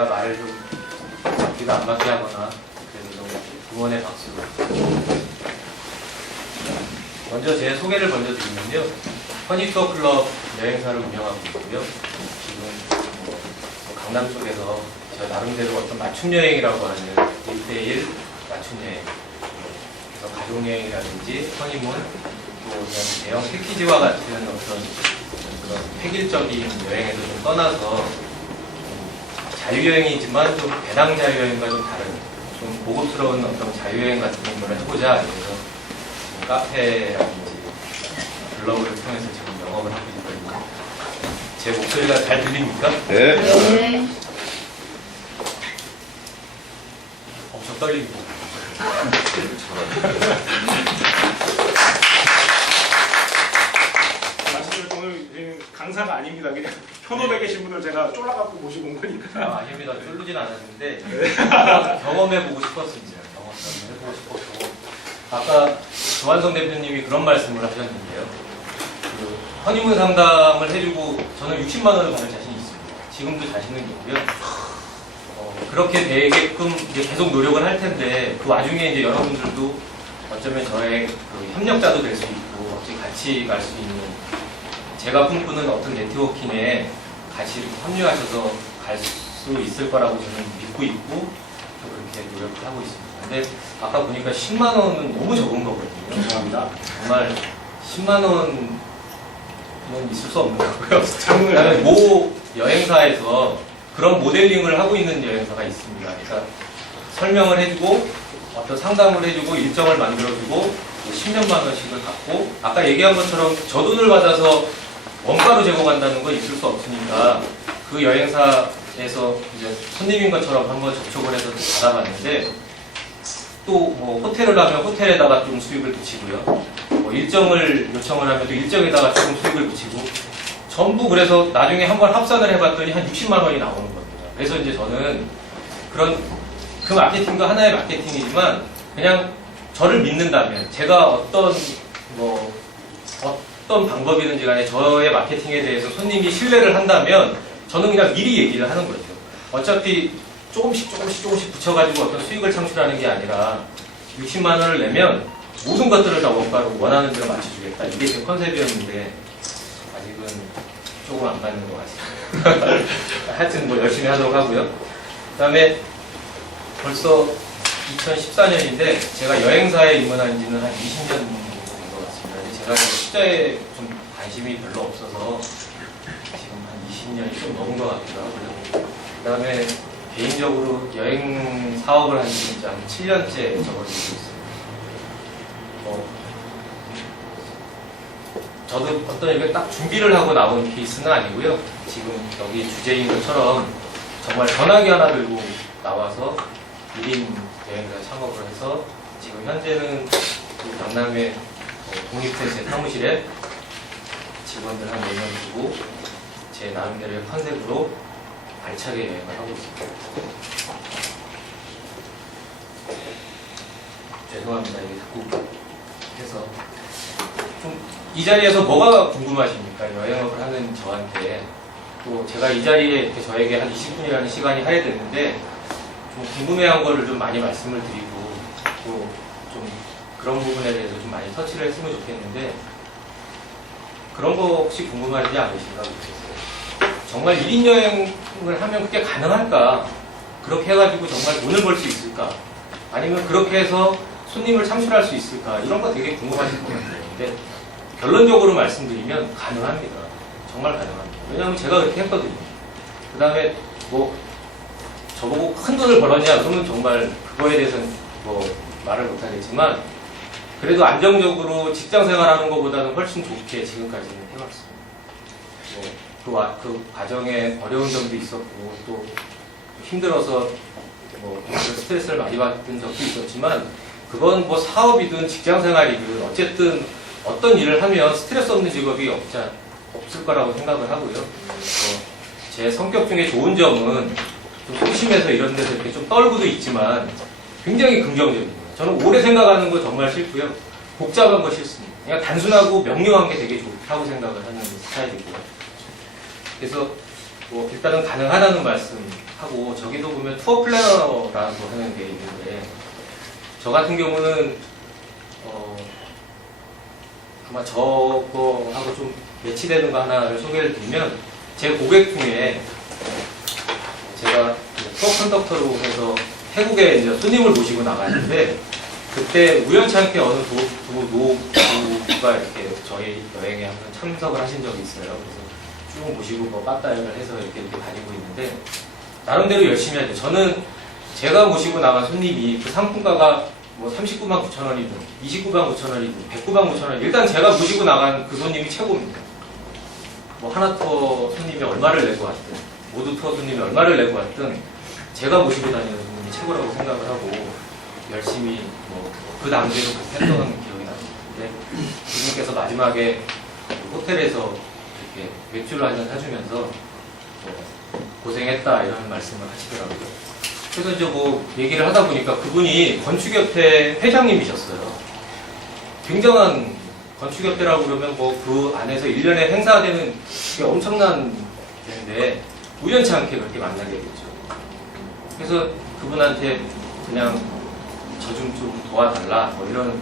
제가 말을 좀 귀가 안 맞게 하거나 그래도 좀 응원의 박수로. 먼저 제 소개를 먼저 드리면요. 허니투어 클럽 여행사를 운영하고 있고요. 지금 강남 쪽에서 저 나름대로 어떤 맞춤 여행이라고 하는 1대1 맞춤 여행, 그래서 가족 여행이라든지 허니문, 또 대형 패키지와 같은 어떤 그런 획일적인 여행에서 좀 떠나서 자유여행이지만 좀 배낭 자유여행과 좀 다른 좀 고급스러운 어떤 자유여행 같은 걸 해보자 해서 카페라든지 블로그를 통해서 지금 영업을 하고 있거든요. 제 목소리가 잘 들립니까? 네. 네. 엄청 떨립니다. 사실 오늘 강사가 아닙니다. 그냥 현업에 계신 분들 제가 쫄라갖고 모시고 온 거니까. 아닙니다. 쫄르진 않았는데 경험해보고 싶었습니다. 경험 해보고 싶었고 아까 조한성 대표님이 그런 말씀을 하셨는데요. 그 허니문 상담을 해주고 저는 60만 원을 받을 자신이 있습니다. 지금도 자신은 있고요. 그렇게 되게끔 이제 계속 노력을 할 텐데 그 와중에 이제 여러분들도 어쩌면 저의 그 협력자도 될 수 있고 같이 갈 수 있는 제가 꿈꾸는 어떤 네트워킹에 같이 합류하셔서 갈 수 있을 거라고 저는 믿고 있고 또 그렇게 노력을 하고 있습니다. 근데 아까 보니까 10만 원은 너무 적은 거거든요. 죄송합니다. 정말 10만 원은 있을 수 없는 거고요. 그다음에 모 여행사에서 그런 모델링을 하고 있는 여행사가 있습니다. 그러니까 설명을 해주고 어떤 상담을 해주고 일정을 만들어주고 10몇만 원씩을 갖고 아까 얘기한 것처럼 저 돈을 받아서 원가로 제공한다는 건 있을 수 없으니까 그 여행사에서 이제 손님인 것처럼 한번 접촉을 해서 받아봤는데 또 뭐 호텔을 하면 호텔에다가 좀 수익을 붙이고요. 뭐 일정을 요청을 하면 또 일정에다가 조금 수익을 붙이고 전부 그래서 나중에 한번 합산을 해봤더니 한 60만 원이 나오는 겁니다. 그래서 이제 저는 그런 그 마케팅도 하나의 마케팅이지만 그냥 저를 믿는다면 제가 어떤 방법이든지 간에 저의 마케팅에 대해서 손님이 신뢰를 한다면 저는 그냥 미리 얘기를 하는 거죠. 어차피 조금씩 붙여가지고 어떤 수익을 창출하는 게 아니라 60만 원을 내면 모든 것들을 다 원가로 원하는 대로 맞춰주겠다. 이게 제 컨셉이었는데 아직은 조금 안 맞는 것 같습니다. 하여튼 뭐 열심히 하도록 하고요. 그 다음에 벌써 2014년인데 제가 여행사에 입문한 지는 한 20년 정도 된 것 같습니다. 근데 제가 숫자에 좀 관심이 별로 없어서 지금 한 20년이 좀 넘은 것 같기도 하고요. 그 다음에 개인적으로 여행 사업을 한 지 이제 한 7년째 접어들고 있습니다. 저도 어떤 이게 딱 준비를 하고 나온 케이스는 아니고요. 지금 여기 주제인 것처럼 정말 전화기 하나 들고 나와서 1인 여행사 창업을 해서 지금 현재는 그 강남의 독립회사 사무실에 직원들 한 4명 두고 제 나름대로의 컨셉으로 알차게 여행을 하고 있습니다. 죄송합니다. 이게 자꾸 해서 좀 이 자리에서 뭐가 궁금하십니까? 여행업을 하는 저한테 또 제가 이 자리에 이렇게 저에게 한 20분이라는 시간이 할애됐는데 좀 궁금해한 거를 좀 많이 말씀을 드리고 또 좀 그런 부분에 대해서 좀 많이 터치를 했으면 좋겠는데 그런 거 혹시 궁금하지 않으신가 모르겠어요. 정말 1인 여행을 하면 그게 가능할까? 그렇게 해가지고 정말 돈을 벌 수 있을까? 아니면 그렇게 해서 손님을 창출할 수 있을까? 이런 거 되게 궁금하실 것 같아요. 근데 결론적으로 말씀드리면 가능합니다. 정말 가능합니다. 왜냐하면 제가 그렇게 했거든요. 그 다음에 뭐 저보고 큰 돈을 벌었냐 그러면 정말 그거에 대해서는 뭐 말을 못하겠지만 그래도 안정적으로 직장 생활하는 것보다는 훨씬 좋게 지금까지는 해왔습니다. 그 과정에 어려운 점도 있었고 또 힘들어서 뭐 스트레스를 많이 받은 적도 있었지만 그건 뭐 사업이든 직장 생활이든 어쨌든 어떤 일을 하면 스트레스 없는 직업이 없을 거라고 생각을 하고요. 제 성격 중에 좋은 점은 좀 소심해서 이런 데서 이렇게 좀 떨고도 있지만 굉장히 긍정적입니다. 저는 오래 생각하는 거 정말 싫고요. 복잡한 거 싫습니다. 그냥 단순하고 명료한 게 되게 좋다고 생각을 하는 스타일이고요. 그래서 뭐 일단은 가능하다는 말씀 하고 저기도 보면 투어 플래너라고 하는 게 있는데 저 같은 경우는 아마 저거하고 좀 매치되는 거 하나를 소개를 드리면 제 고객 중에 제가 투어 컨덕터로 해서 태국에 이제 손님을 모시고 나갔는데 그때 우연찮게 어느 노부가 이렇게 저희 여행에 한번 참석을 하신 적이 있어요. 그래서 쭉 모시고 뭐 빠따역을 해서 이렇게 다니고 있는데 나름대로 열심히 하죠. 저는 제가 모시고 나간 손님이 그 상품가가 뭐 39만 9천 원이든 29만 9천 원이든 109만 9천 원 일단 제가 모시고 나간 그 손님이 최고입니다. 뭐 하나 투어 손님이 얼마를 내고 왔든 모두 투어 손님이 얼마를 내고 왔든 제가 모시고 다니는 손님이 최고라고 생각을 하고 열심히 뭐 그 당시에도 그렇게 했던 기억이 납니다. 근데 그분께서 마지막에 호텔에서 이렇게 맥주를 한잔 사주면서 뭐 고생했다 이런 말씀을 하시더라고요. 그래서 이제 뭐 얘기를 하다 보니까 그분이 건축협회 회장님이셨어요. 굉장한 건축협회라고 그러면 뭐 그 안에서 1년에 행사되는 게 엄청난 데인데 우연치 않게 그렇게 만나게 됐죠. 그래서 그분한테 그냥 저 좀 도와달라 뭐 이런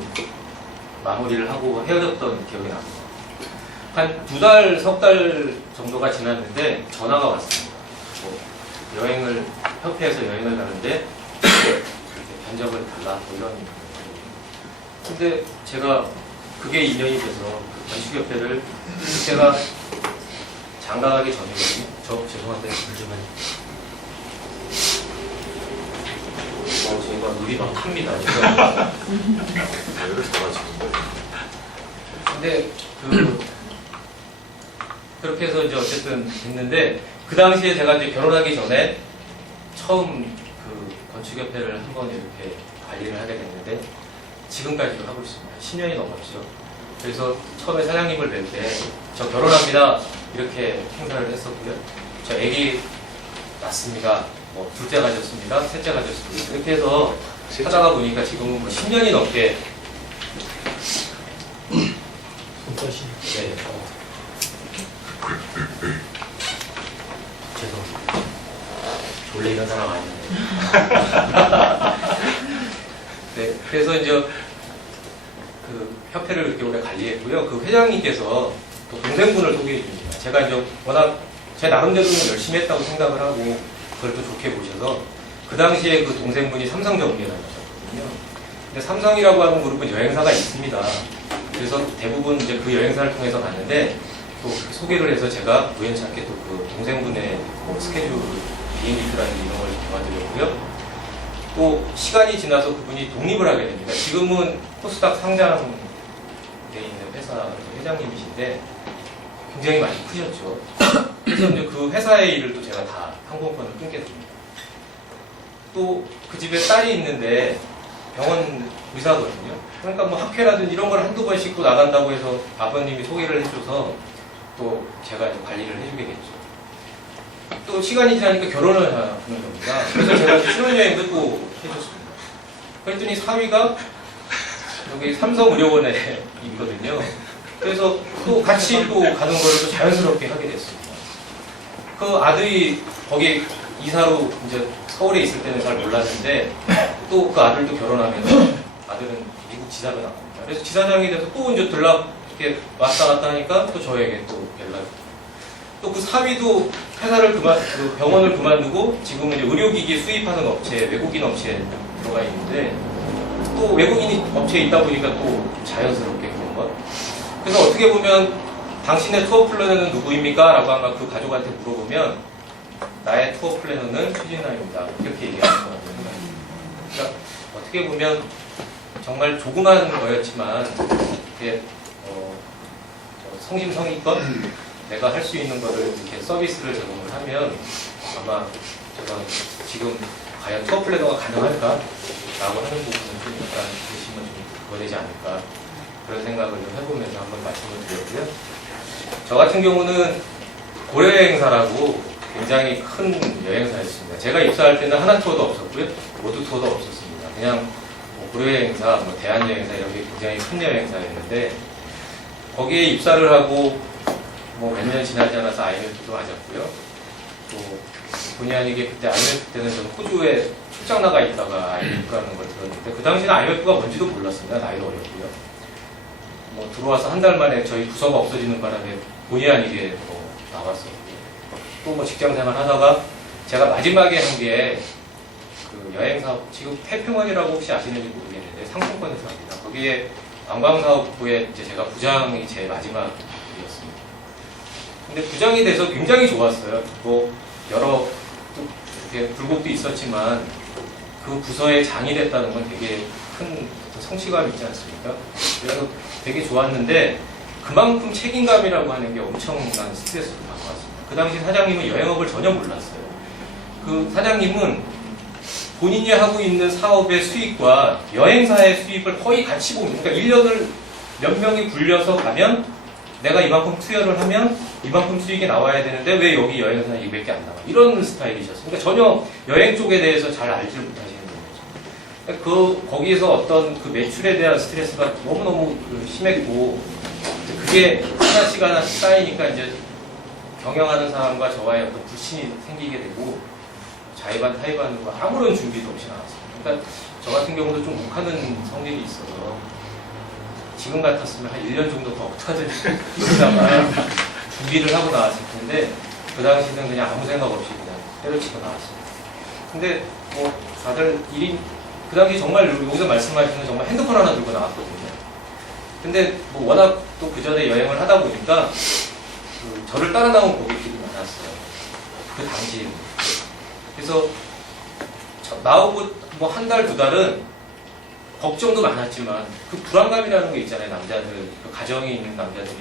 마무리를 하고 헤어졌던 기억이 납니다. 한 2달, 석 달 정도가 지났는데 전화가 왔습니다. 뭐 여행을 협회에서 여행을 가는데 견적을 달라 뭐 이런. 근데 제가 그게 인연이 돼서 그 건축협회를 제가 장가가기 전이거든요. 죄송한데 잠시만요. 저희가 물이 막 탑니다. 근데 그렇게 해서 이제 어쨌든 됐는데 그 당시에 제가 이제 결혼하기 전에 처음 그 건축협회를 한번 이렇게 관리를 하게 됐는데 지금까지도 하고 있습니다. 10년이 넘었죠. 그래서 처음에 사장님을 뵐 때 저 결혼합니다 이렇게 행사를 했었고요. 저 아기 낳습니다. 뭐 둘째 가졌습니다. 셋째 가졌습니다. 이렇게 해서 하다가 보니까 지금은 뭐 10년이 넘게 네. 죄송합니다. 원래 이런 사람 아닌데. 네, 그래서 이제 그 협회를 이렇게 오래 관리했고요. 그 회장님께서 또 동생분을 소개해 줍니다. 제가 이제 워낙 제 나름대로는 열심히 했다고 생각을 하고 그걸 또 좋게 보셔서 그 당시에 그 동생분이 삼성전기에 다녔거든요. 근데 삼성이라고 하는 그룹은 여행사가 있습니다. 그래서 대부분 이제 그 여행사를 통해서 갔는데 또 소개를 해서 제가 우연찮게 또 그 동생분의 스케줄 비행기 플랜 이런 걸 도와드렸고요. 또 시간이 지나서 그분이 독립을 하게 됩니다. 지금은 코스닥 상장돼 있는 회사 회장님이신데 굉장히 많이 크셨죠. 그래서 이제 그 회사의 일을 또 제가 다 항공권을 끊게 됩니다. 또 그 집에 딸이 있는데 병원 의사거든요. 그러니까 뭐 학회라든지 이런 걸 한두 번씩 또 나간다고 해서 아버님이 소개를 해줘서 또 제가 이제 관리를 해주게 됐죠. 또 시간이 지나니까 결혼을 하는 겁니다. 그래서 제가 신혼여행도 또 해줬습니다. 그랬더니 사위가 여기 삼성의료원에 있거든요. 그래서 또 같이 또 가는 거를 또 자연스럽게 하게 됐습니다. 그 아들이 거기 이사로 이제 서울에 있을 때는 잘 몰랐는데 또 그 아들도 결혼하면서 아들은 미국 지사가 나옵니다. 그래서 지사장이 돼서 또 이제 이렇게 왔다 갔다 하니까 또 저에게 또 연락이. 또 그 사위도 회사를 그 병원을 그만두고 지금은 이제 의료기기 수입하는 업체, 외국인 업체에 들어가 있는데 또 외국인 업체에 있다 보니까 또 자연스럽게 그런 것. 그래서 어떻게 보면 당신의 투어 플래너는 누구입니까? 라고 아마 그 가족한테 물어보면 나의 투어 플래너는 최진아입니다. 이렇게 얘기할 거라고 생각합니다. 그러니까 어떻게 보면 정말 조그만 거였지만 이렇게 성심성의껏 내가 할 수 있는 거를 이렇게 서비스를 제공을 하면 아마 제가 지금 과연 투어 플래너가 가능할까? 라고 하는 부분은 좀 약간 의심은 좀 그거 되지 않을까? 그런 생각을 좀 해보면서 한번 말씀을 드렸고요. 저 같은 경우는 고려여행사라고 굉장히 큰 여행사였습니다. 제가 입사할 때는 하나 투어도 없었고요. 모두 투어도 없었습니다. 그냥 뭐 고려여행사, 뭐 대한여행사 이런 게 굉장히 큰 여행사였는데 거기에 입사를 하고 뭐 몇 년 지나지 않아서 IMF도 맞았고요. 또 본의 아니게 그때 IMF 때는 저는 호주에 출장 나가 있다가 IMF라는 걸 들었는데 그 당시는 IMF가 뭔지도 몰랐습니다. 나이도 어렸고요. 뭐 들어와서 한 달 만에 저희 부서가 없어지는 바람에 본의 아니게 뭐 나왔었고 또 뭐 직장 생활 하다가 제가 마지막에 한 게 그 여행사업 지금 태평원이라고 혹시 아시는지 모르겠는데 상품권 회사입니다. 거기에 관광사업부에 이제 제가 부장이 제 마지막 일이었습니다. 근데 부장이 돼서 굉장히 좋았어요. 뭐 여러 또 이렇게 굴곡도 있었지만 그 부서의 장이 됐다는 건 되게 큰 성취감 있지 않습니까? 그래서 되게 좋았는데 그만큼 책임감이라고 하는 게 엄청난 스트레스를 받고 왔습니다. 그 당시 사장님은 여행업을 전혀 몰랐어요. 그 사장님은 본인이 하고 있는 사업의 수익과 여행사의 수익을 거의 같이 봅니다. 그러니까 1년을 몇 명이 굴려서 가면 내가 이만큼 투여를 하면 이만큼 수익이 나와야 되는데 왜 여기 여행사는 이밖에 안 나와? 이런 스타일이셨어요. 그러니까 전혀 여행 쪽에 대해서 잘 알지 못하시는 거죠. 그러니까 거기에서 어떤 그 매출에 대한 스트레스가 너무너무 심했고 그게 하나씩 하나씩 쌓이니까 이제 경영하는 사람과 저와의 어떤 불신이 생기게 되고 자의반 타의반으로 아무런 준비도 없이 나왔어요. 그러니까 저 같은 경우도 좀 욱하는 성질이 있어서 지금 같았으면 한 1년 정도 더 어떡하든지 이러다가 준비를 하고 나왔을 텐데 그 당시는 그냥 아무 생각 없이 그냥 때려치고 나왔어요. 근데 뭐 다들 그 당시 정말 여기서 말씀하시는 정말 핸드폰 하나 들고 나왔거든요. 근데 뭐 워낙 또 그 전에 여행을 하다 보니까 그 저를 따라 나온 고객들이 많았어요. 그 당시에. 그래서 나오고 뭐 한 달, 두 달은 걱정도 많았지만 그 불안감이라는 게 있잖아요. 남자들, 그 가정에 있는 남자들이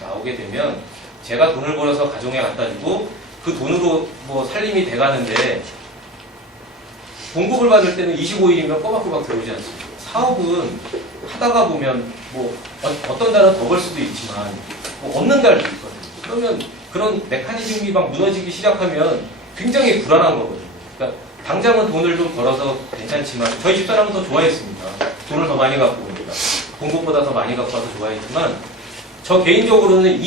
나오게 되면 제가 돈을 벌어서 가정에 갖다 주고 그 돈으로 뭐 살림이 돼가는데 봉급을 받을 때는 25일이면 꼬박꼬박 들어오지 않습니까? 사업은 하다가 보면 뭐 어떤 달은 더 벌 수도 있지만 뭐 없는 달도 있거든요. 그러면 그런 메커니즘이 막 무너지기 시작하면 굉장히 불안한 거거든요. 그러니까 당장은 돈을 좀 벌어서 괜찮지만 저희 집사람은 더 좋아했습니다. 돈을 더 많이 갖고 오니까 봉급보다 더 많이 갖고 와서 좋아했지만 저 개인적으로는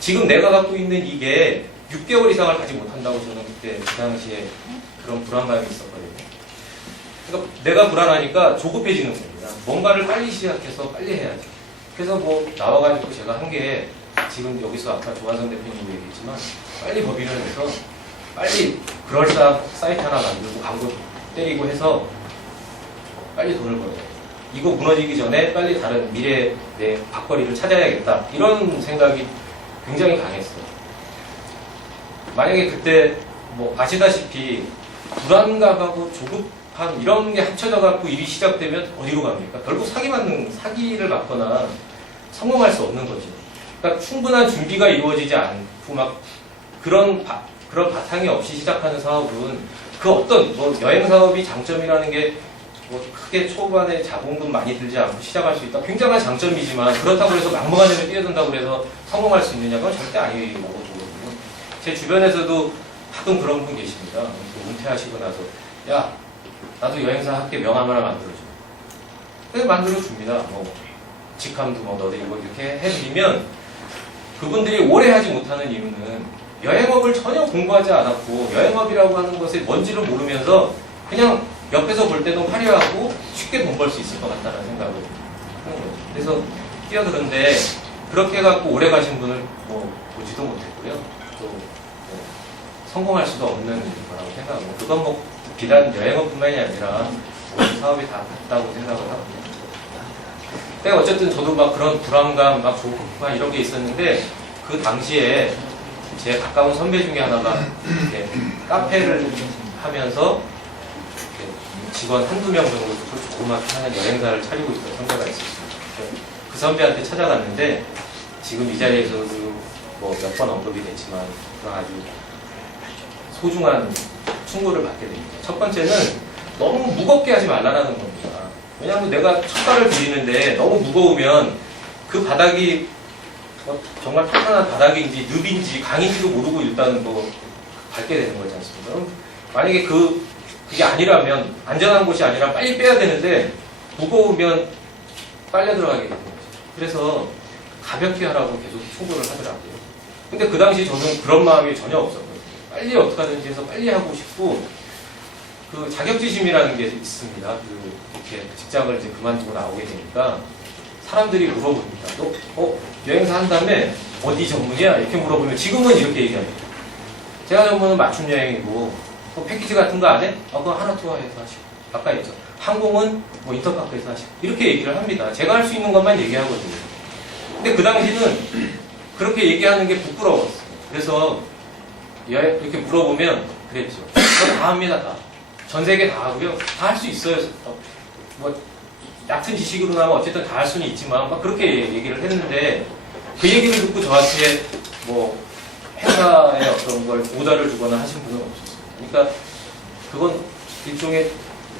지금 내가 갖고 있는 이게 6개월 이상을 가지 못한다고 저는 그때 그 당시에 그런 불안감이 있었거든요. 그러니까 내가 불안하니까 조급해지는 겁니다. 뭔가를 빨리 시작해서 빨리 해야지. 그래서 뭐 나와가지고 제가 한 게 지금 여기서 아까 조한성 대표님도 얘기했지만 빨리 법인을 해서 빨리 그럴싸한 사이트 하나 만들고 광고 때리고 해서 빨리 돈을 벌어야 돼. 이거 무너지기 전에 빨리 다른 미래 내 밥벌이를 찾아야겠다. 이런 생각이 굉장히 강했어요. 만약에 그때 뭐 아시다시피 불안감하고 조급함 이런 게 합쳐져 갖고 일이 시작되면 어디로 갑니까? 결국 사기를 받거나 성공할 수 없는 거죠. 그러니까 충분한 준비가 이루어지지 않고 막 그런 바탕이 없이 시작하는 사업은 그 어떤 뭐 여행 사업이 장점이라는 게 뭐 크게 초반에 자본금 많이 들지 않고 시작할 수 있다. 굉장한 장점이지만 그렇다고 해서 막무가내로 뛰어든다고 해서 성공할 수 있느냐가 절대 아니라고 보거든요. 제 주변에서도 가끔 그런 분 계십니다. 은퇴하시고 나서 야 나도 여행사 할게 명함 하나 만들어줘. 그래서 만들어줍니다. 뭐 직함도 뭐 너도 이거 이렇게 해드리면 그분들이 오래 하지 못하는 이유는 여행업을 전혀 공부하지 않았고 여행업이라고 하는 것의 뭔지를 모르면서 그냥 옆에서 볼 때도 화려하고 쉽게 돈 벌 수 있을 것 같다는 생각을 하는 거죠. 그래서 뛰어드는데 그렇게 해갖고 오래 가신 분을 뭐 보지도 못했고요. 또 뭐 성공할 수도 없는 거라고 생각하고 그건 뭐 비단 여행업뿐만이 아니라 모든 사업이 다 같다고 생각을 하거든요. 근데 어쨌든 저도 막 그런 불안감, 막 조급함 이런 게 있었는데 그 당시에 제 가까운 선배 중에 하나가 이렇게 카페를 하면서 이렇게 직원 한두 명 정도 조그맣게 하는 여행사를 차리고 있던 선배가 있었습니다. 그 선배한테 찾아갔는데 지금 이 자리에서도 뭐 몇 번 언급이 됐지만 그런 아주 소중한 충고를 받게 됩니다. 첫 번째는 너무 무겁게 하지 말라는 겁니다. 왜냐하면 내가 첫 발을 들이는데 너무 무거우면 그 바닥이 정말 탄탄한 바닥인지 늪인지 강인지도 모르고 일단 뭐 밟게 되는 거지 않습니까? 그럼 만약에 그게 아니라면 안전한 곳이 아니라 빨리 빼야 되는데 무거우면 빨려 들어가게 되는 거죠. 그래서 가볍게 하라고 계속 충고를 하더라고요. 근데 그 당시 저는 그런 마음이 전혀 없었거든요. 빨리 어떻게 하든지 해서 빨리 하고 싶고, 그 자격지심이라는 게 있습니다. 그 이렇게 직장을 이제 그만두고 나오게 되니까 사람들이 물어봅니다. 너 여행사 한 다음에 어디 전문이야? 이렇게 물어보면 지금은 이렇게 얘기합니다. 제가 전문은 맞춤 여행이고 패키지 같은 거 안 해? 그거 하나 투어해서 하시고, 아까 했죠. 항공은 뭐 인터파크에서 하시고, 이렇게 얘기를 합니다. 제가 할 수 있는 것만 얘기하거든요. 근데 그 당시는 그렇게 얘기하는 게 부끄러웠어요. 그래서 이렇게 물어보면 그랬죠. 저 다 합니다, 다. 전 세계 다 하고요. 다 할 수 있어요. 뭐 얕은 지식으로 나면 어쨌든 다 할 수는 있지만 막 그렇게 얘기를 했는데, 그 얘기를 듣고 저한테 뭐 회사에 어떤 걸 오더를 주거나 하신 분은 없었어요. 그러니까 그건 일종의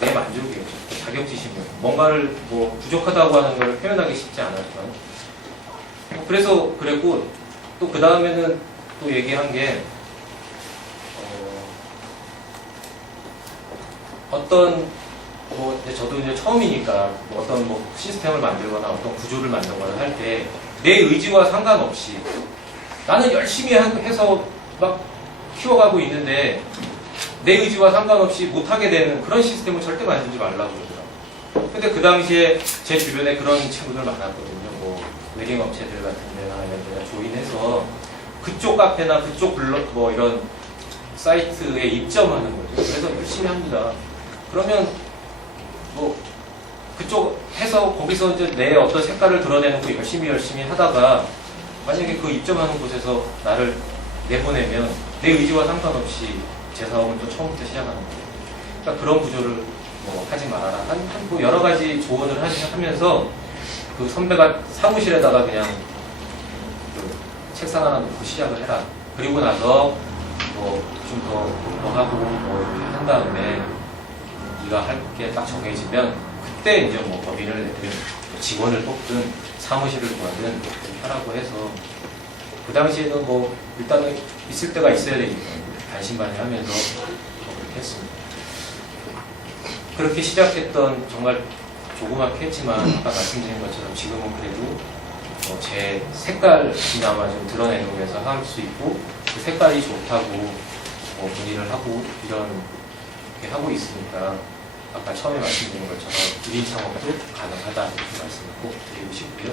내 만족이에요. 자격지심이에요. 뭔가를 뭐 부족하다고 하는 걸 표현하기 쉽지 않았지만, 그래서 그랬고, 또 그 다음에는 또 얘기한 게 어떤 뭐 저도 이제 처음이니까 뭐 어떤 뭐 시스템을 만들거나 어떤 구조를 만들거나 할 때 내 의지와 상관없이 나는 열심히 해서 막 키워가고 있는데 내 의지와 상관없이 못하게 되는 그런 시스템을 절대 만들지 말라고 그러더라고요. 근데 그 당시에 제 주변에 그런 친구들 많았거든요. 뭐 웨딩 업체들 같은 데나 이런 데나 조인해서 그쪽 카페나 그쪽 블로그 뭐 이런 사이트에 입점하는 거죠. 그래서 열심히 합니다. 그러면 뭐 그쪽 해서 거기서 이제 내 어떤 색깔을 드러내놓고 열심히 하다가 만약에 그 입점하는 곳에서 나를 내보내면 내 의지와 상관없이 제 사업을 또 처음부터 시작하는 거예요. 그러니까 그런 구조를 뭐 하지 말아라. 뭐 여러 가지 조언을 하면서 그 선배가 사무실에다가 그냥 그 책상 하나 놓고 시작을 해라. 그리고 나서 뭐 좀 더 하고 뭐 이렇게 한 다음에 네가 할 게 딱 정해지면 그때 이제 뭐 법인을 내든 직원을 뽑든 사무실을 구하든 하라고 해서, 그 당시에는 뭐 일단은 있을 때가 있어야 되니까 반신반의하면서 그렇게 했습니다. 그렇게 시작했던 정말 조그맣게 했지만 아까 말씀드린 것처럼 지금은 그래도 제 색깔이나마 좀 드러내면서 할 수 있고, 그 색깔이 좋다고 문의를 하고 이렇게 하고 있으니까 아까 처음에 말씀드린 것처럼 1인 창업도 가능하다 이렇게 말씀을 꼭 드리고 싶고요.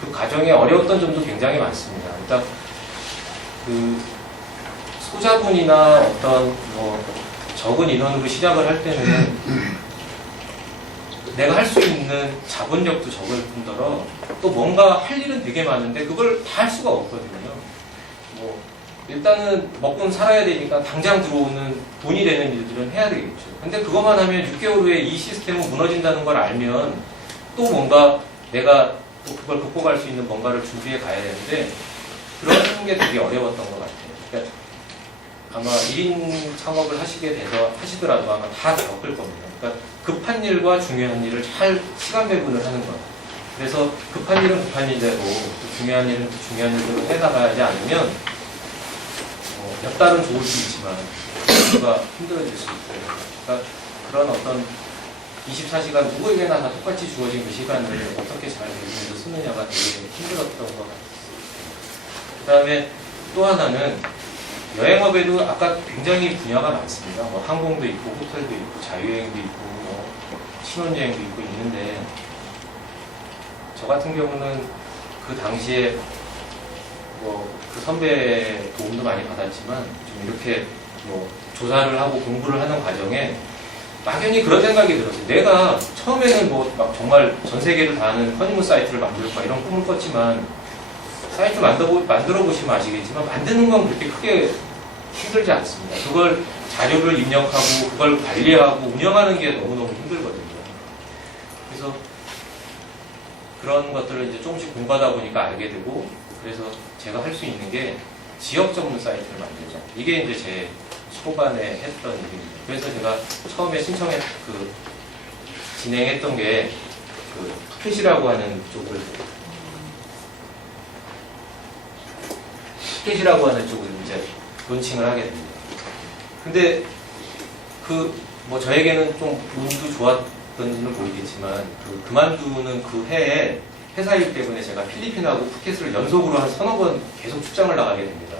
그 과정에 어려웠던 점도 굉장히 많습니다. 일단 그 소자본이나 어떤 뭐 적은 인원으로 시작을 할 때는 내가 할 수 있는 자본력도 적을 뿐더러 또 뭔가 할 일은 되게 많은데 그걸 다 할 수가 없거든요. 뭐 일단은 먹고는 살아야 되니까 당장 들어오는 돈이 되는 일들은 해야 되겠죠. 근데 그것만 하면 6개월 후에 이 시스템은 무너진다는 걸 알면 또 뭔가 내가 또 그걸 극복할 수 있는 뭔가를 준비해 가야 되는데, 그런 게 되게 어려웠던 것 같아요. 그러니까 아마 1인 창업을 하시더라도 아마 다 겪을 겁니다. 그러니까 급한 일과 중요한 일을 잘 시간 배분을 하는 거예요. 그래서 급한 일은 급한 일대로, 중요한 일은 중요한 일대로 해나가지 않으면 몇 달은 좋을 수 있지만 모두가 힘들어질 수 있어요. 그러니까 그런 어떤 24시간 누구에게나 다 똑같이 주어진 그 시간을 어떻게 잘 배분해서 쓰느냐가 되게 힘들었던 것 같아요. 그 다음에 또 하나는 여행업에도 아까 굉장히 분야가 많습니다. 뭐 항공도 있고 호텔도 있고 자유여행도 있고 뭐 신혼여행도 있고 있는데, 저 같은 경우는 그 당시에 뭐 그 선배의 도움도 많이 받았지만 좀 이렇게 뭐 조사를 하고 공부를 하는 과정에 막연히 그런 생각이 들었어요. 내가 처음에는 뭐 막 정말 전 세계를 다 아는 허니문 사이트를 만들까 이런 꿈을 꿨지만, 사이트 만들어 보시면 아시겠지만 만드는 건 그렇게 크게 힘들지 않습니다. 그걸 자료를 입력하고 그걸 관리하고 운영하는 게 너무너무 힘들거든요. 그래서 그런 것들을 이제 조금씩 공부하다 보니까 알게 되고, 그래서 제가 할 수 있는 게 지역 전문 사이트를 만들자. 이게 이제 제 초반에 했던 일입니다. 그래서 제가 처음에 진행했던 게 그 푸켓이라고 하는 쪽을 이제 론칭을 하게 됩니다. 근데 뭐 저에게는 좀 운도 좋았던지는 모르겠지만 그만두는 그 해에 회사 일 때문에 제가 필리핀하고 푸켓을 연속으로 한 서너 번 계속 출장을 나가게 됩니다.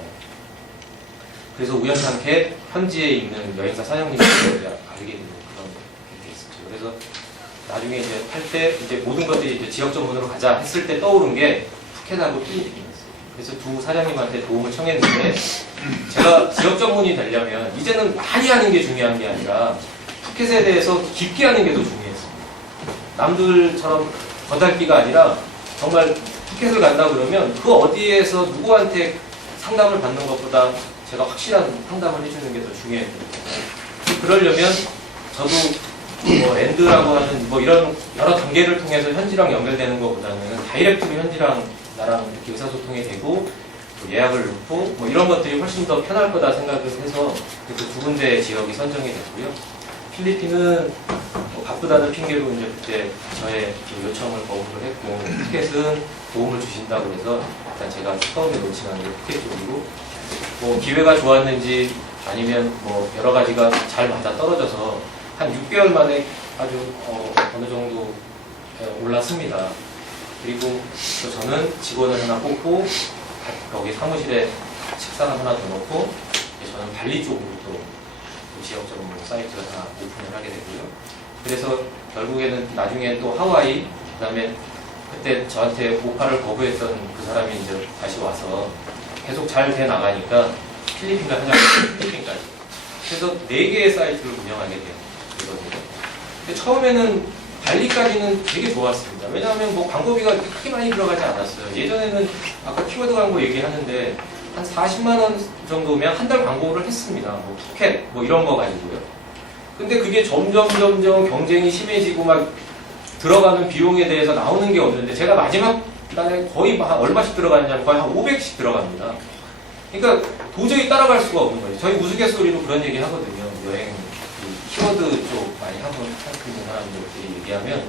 그래서 우연찮게 현지에 있는 여행사 사장님을 알게 되는 그런 게 있었죠. 그래서 나중에 이제 할 때 이제 모든 것들이 이제 지역 전문으로 가자 했을 때 떠오른 게 푸켓하고 필리핀이었어요. 그래서 두 사장님한테 도움을 청했는데 제가 지역 전문이 되려면 이제는 많이 하는 게 중요한 게 아니라 푸켓에 대해서 깊게 하는 게 더 중요했습니다. 남들처럼 겉핥기가 아니라 정말 푸켓을 간다 그러면 그 어디에서 누구한테 상담을 받는 것보다 제가 확실한 상담을 해주는 게 더 중요했거든요. 그러려면 저도 뭐 랜드라고 하는 뭐 이런 여러 단계를 통해서 현지랑 연결되는 것보다는 다이렉트로 현지랑 나랑 이렇게 의사소통이 되고 또 예약을 넣고 뭐 이런 것들이 훨씬 더 편할 거다 생각을 해서 그래서 두 군데 지역이 선정이 됐고요. 필리핀은 뭐 바쁘다는 핑계로 이제 그때 저의 그 요청을 거부를 했고 푸켓은 도움을 주신다고 해서 일단 제가 처음에 론칭한 게 푸켓 쪽이고 뭐 기회가 좋았는지 아니면 뭐 여러 가지가 잘 맞아 떨어져서 한 6개월 만에 아주 어느 정도 올랐습니다. 그리고 또 저는 직원을 하나 뽑고 여기 사무실에 책상을 하나 더 놓고 저는 발리 쪽으로 또 지역적으로 사이트를 하나 오픈을 하게 되고요. 그래서 결국에는 나중에 또 하와이, 그 다음에 그때 저한테 오파를 거부했던 그 사람이 이제 다시 와서 계속 잘 돼 나가니까 필리핀을 하자고 필리핀까지. 그래서 4개의 사이트를 운영하게 되거든요. 근데 처음에는 발리까지는 되게 좋았습니다. 왜냐하면 뭐 광고비가 크게 많이 들어가지 않았어요. 예전에는 아까 키워드 광고 얘기하는데 한 40만 원 정도면 한 달 광고를 했습니다. 뭐 푸켓 뭐 이런 거 가지고요. 근데 그게 점점 경쟁이 심해지고 막 들어가는 비용에 대해서 나오는 게 없는데 제가 마지막 달에 거의 얼마씩 들어가느냐면 거의 한 500씩 들어갑니다. 그러니까 도저히 따라갈 수가 없는 거예요. 저희 우스갯소리로 그런 얘기 하거든요. 여행 키워드 쪽 많이 하고 있는 사람들끼리 얘기하면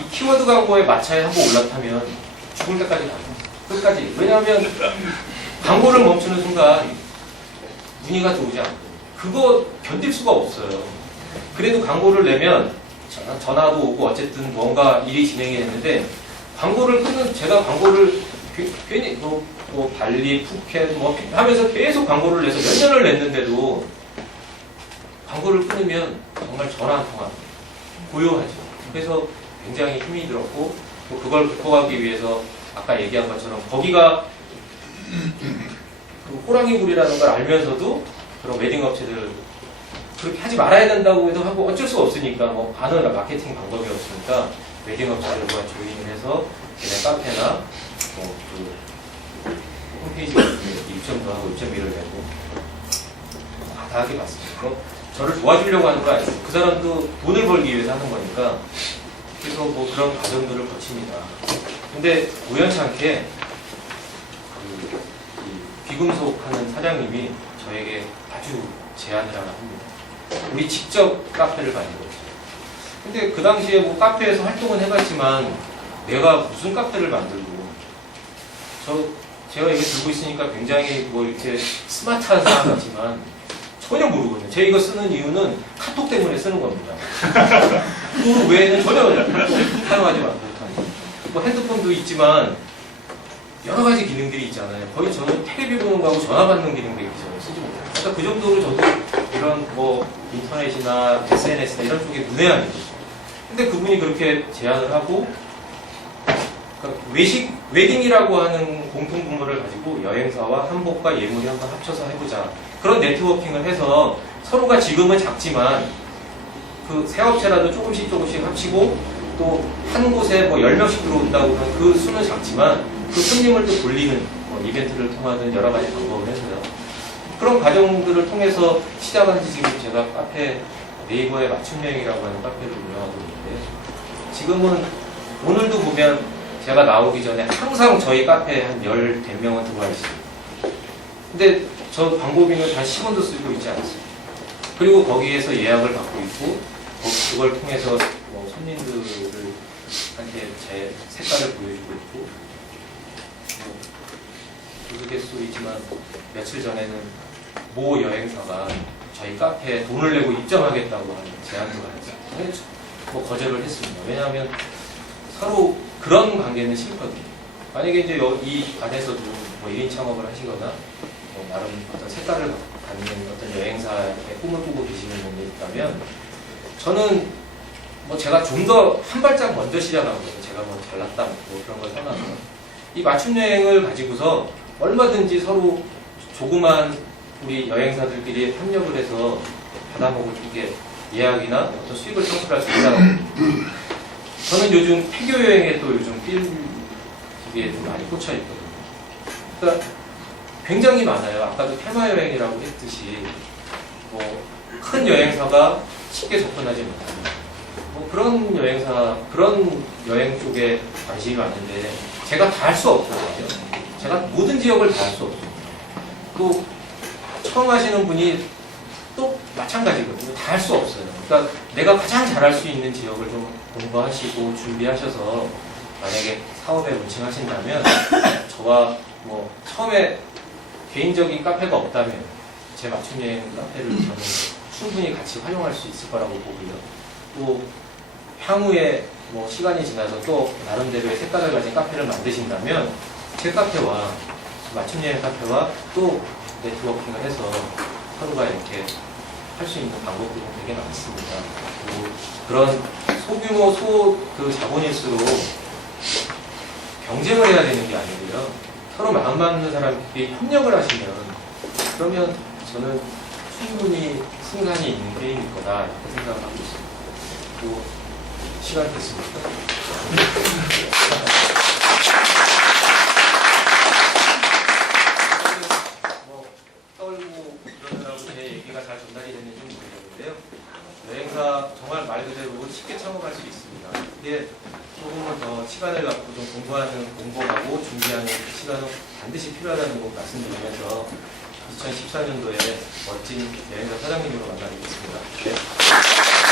이 키워드 광고에 마차에 한번 올라타면 죽을 때까지 가요. 끝까지. 왜냐하면 광고를 멈추는 순간 문의가 들어오지 않고 그거 견딜 수가 없어요. 그래도 광고를 내면 전화도 오고 어쨌든 뭔가 일이 진행이 됐는데 광고를 끊는 제가 광고를 괜히 뭐 발리, 푸켓 뭐 하면서 계속 광고를 내서 몇 년을 냈는데도 광고를 끊으면 정말 전화 한 통화 고요하죠. 그래서 굉장히 힘이 들었고 또 그걸 극복하기 위해서 아까 얘기한 것처럼 거기가 그 호랑이 굴이라는 걸 알면서도 그런 웨딩 업체들 그렇게 하지 말아야 된다고 해도 하고 어쩔 수 없으니까 뭐 아는 마케팅 방법이 없으니까 웨딩 업체들과 조인을 해서 걔네 카페나 뭐그 홈페이지 같은 데 입점도 하고 입점비를 내고 다 하게 봤습니다. 저를 도와주려고 하는 거 아니에요. 그 사람도 돈을 벌기 위해서 하는 거니까 그래서 뭐 그런 과정들을 거칩니다. 근데 우연찮게 이 귀금속 하는 사장님이 저에게 아주 제안을 하나 합니다. 우리 직접 카페를 만들었어요. 근데 그 당시에 뭐 카페에서 활동은 해봤지만 내가 무슨 카페를 만들고 제가 이게 들고 있으니까 굉장히 뭐 이렇게 스마트한 사람 같지만 전혀 모르거든요. 제가 이거 쓰는 이유는 카톡 때문에 쓰는 겁니다. 그 외에는 전혀 사용하지 못하는. 뭐 핸드폰도 있지만 여러 가지 기능들이 있잖아요. 거의 저는 텔레비 보는 거하고 전화 받는 기능들이 있잖아요. 쓰지 못해요. 그러니까 그 정도로 저도 이런 뭐 인터넷이나 SNS나 이런 쪽에 문외한이죠. 근데 그분이 그렇게 제안을 하고 그러니까 웨딩이라고 하는 공통 분모를 가지고 여행사와 한복과 예물이 한번 합쳐서 해보자. 그런 네트워킹을 해서 서로가 지금은 작지만 그 새 업체라도 조금씩 합치고 또 한 곳에 뭐 10명씩 들어온다고 하면 그 수는 작지만 그 손님을 또 돌리는 뭐 이벤트를 통하는 여러 가지 방법을 해서요. 그런 과정들을 통해서 시작한 지 지금 제가 카페 네이버의 맞춤여행이라고 하는 카페를 운영하고 있는데 지금은 오늘도 보면 제가 나오기 전에 항상 저희 카페에 한 10대명은 들어와 있어요. 근데 저 광고비는 단 10원도 쓰고 있지 않습니다. 그리고 거기에서 예약을 받고 있고 그걸 통해서 뭐 손님들한테 제 색깔을 보여주고 있고 우스갯소리지만 며칠 전에는 모 여행사가 저희 카페에 돈을 내고 입점하겠다고 하는 제안도 했어요. 뭐 거절을 했습니다. 왜냐하면 서로 그런 관계는 싫거든요. 만약에 이제 이 안에서도 뭐 1인 창업을 하시거나 뭐 나름 어떤 색깔을 갖는 어떤 여행사의 꿈을 꾸고 계시는 분이 있다면 저는 뭐 제가 좀 더 한 발짝 먼저 시작하고 제가 뭐 잘났다 뭐 그런 걸 떠나서 이 맞춤 여행을 가지고서 얼마든지 서로 조그만 우리 여행사들끼리 협력을 해서 받아먹을 이게 예약이나 어떤 수익을 창출할 수 있다고. 저는 요즘 폐교 여행에 또 요즘 필기에 좀 많이 꽂혀 있거든요. 그러니까 굉장히 많아요. 아까도 테마 여행이라고 했듯이 뭐 큰 여행사가 쉽게 접근하지 못합니다. 뭐 그런 여행사, 그런 여행 쪽에 관심이 많은데 제가 다 할 수 없거든요. 제가 모든 지역을 다 할 수 없어요. 또 처음 하시는 분이 또 마찬가지거든요. 다 할 수 없어요. 그러니까 내가 가장 잘할 수 있는 지역을 좀 공부하시고 준비하셔서 만약에 사업에 론칭하신다면 저와 뭐 처음에 개인적인 카페가 없다면 제 맞춤 여행 카페를 저는 충분히 같이 활용할 수 있을 거라고 보고요. 또 향후에 뭐 시간이 지나서 또 나름대로의 색깔을 가진 카페를 만드신다면 제 카페와 맞춤 여행 카페와 또 네트워킹을 해서 서로가 이렇게 할 수 있는 방법들이 되게 많습니다. 그리고 그런 소규모 그 자본일수록 경쟁을 해야 되는 게 아니고요. 서로 마음 맞는 사람들이 협력을 하시면 그러면 저는 충분히 승산이 있는 게임일 거다 이렇게 생각을 하고 있습니다. 또 시간 됐습니까? 뭐 떨고 그러느라고 제 얘기가 잘 전달이 됐는지 모르겠는데요. 여행사 정말 말 그대로 쉽게 창업할 수 있습니다. 근데 조금은 더 시간을 갖고 좀 공부하고 준비하는 시간은 반드시 필요하다는 거 말씀드리면서 2014년도에 멋진 여행사 사장님으로 만나뵙겠습니다. 네.